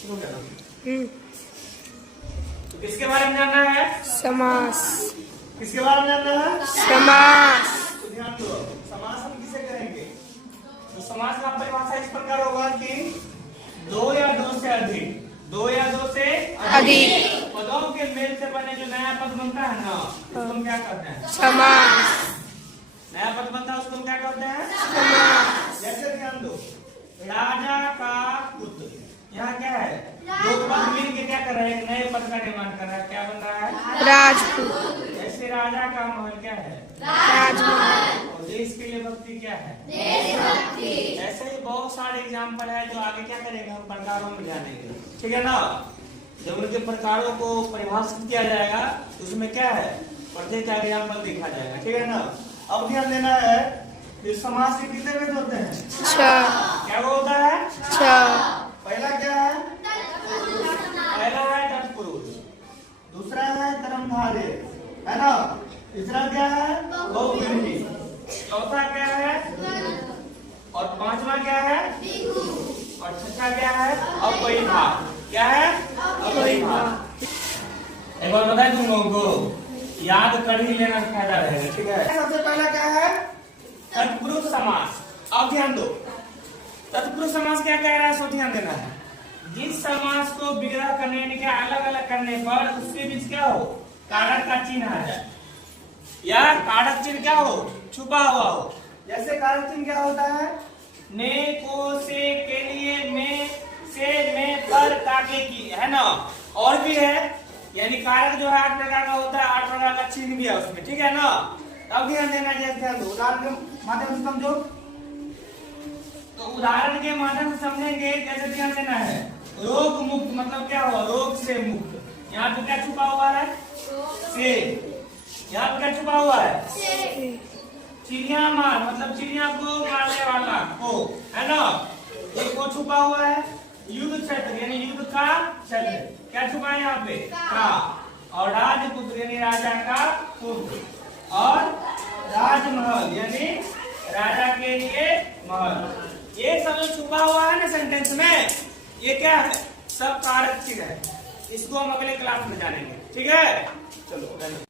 तो किसके बारे में जानना है? समास। किसके बारे में जानना है? समास। तो ध्यान दो, समास हम किसे करेंगे? तो समास का परिभाषा इस प्रकार होगा कि दो या दो से अधिक पदों के मेल से बने जो नया पद बनता है ना, उसको हम क्या करते हैं? समास। नया पद बनता है उसको हम क्या करते हैं? समास। जैसे ध्यान दो, राजा का पुत्र, यहाँ क्या है? दो पद मिल के क्या कर रहे हैं? नए पद का निर्माण कर रहा है। क्या बन रहा है? राजपूत। ऐसे राजा का महल क्या है? राजमहल। और देश के लिए भक्ति क्या है? देशभक्ति। ऐसे ही बहुत सारे एग्जाम्पल है जो आगे क्या करेंगे, हम प्रकारों में जानेंगे। ठीक है ना? जब उनके प्रकारों को परिभाषित किया जाएगा उसमें क्या है, प्रत्येक एग्जाम्पल देखा जाएगा। ठीक है ना? अब ध्यान देना है कि समास के कितने भेद होते हैं? 6। क्या वो होता है? 6। पहला क्या है? पहला है तत्पुरुष, दूसरा है कर्मधारय, है ना? तीसरा क्या है? बहुव्रीहि, चौथा क्या है? और पांचवा क्या है? और छठा क्या है? अपरिभाग। क्या है? अपरिभाग। एक बार बताए तुम लोगों को, याद कर ही लेना फायदा रहेगा। ठीक है? सबसे पहला क्या है? तत्पुरुष समास। अब ध्यान दो, तत्पुरुष समास क्या कह रहा है, सो ध्यान देना है। जिस समास को विग्रह करने यानी क्या अलग अलग करने पर उसके बीच क्या हो? कारक का चिन्ह आ जाए या कारक चिन्ह क्या हो? छुपा हुआ हो। जैसे कारक चिन्ह क्या होता है? ने, को, से, के लिए, में, से, में, पर, काके की, है ना? और भी है, यानी कारक जो है 8 प्रकार का होता है, 8 प्रकार का चिन्ह भी है उसमें। ठीक है ना? अब ध्यान देना, जैसे उदाहरण के माध्यम से समझो। तो उदाहरण के माध्यम से समझेंगे। जैसे ध्यान देना है, रोग मुक्त मतलब क्या हुआ? रोग से मुक्त। यहाँ पे क्या छुपा हुआ है? से। यहाँ पे क्या छुपा हुआ है? चिड़िया मार मतलब चिड़िया को मारने वाला को, है ना? एक को छुपा हुआ है। युद्ध क्षेत्र यानी युद्ध का क्षेत्र, क्या छुपा है यहाँ पे? का। और राजपुत्र यानी राजा का पुत्र, और राजमहल यानी राजा के लिए महल। ये सब जो छुपा हुआ है ना सेंटेंस में, ये क्या है? सब कारक चिन्ह है। इसको हम अगले क्लास में जानेंगे। ठीक है? चलो।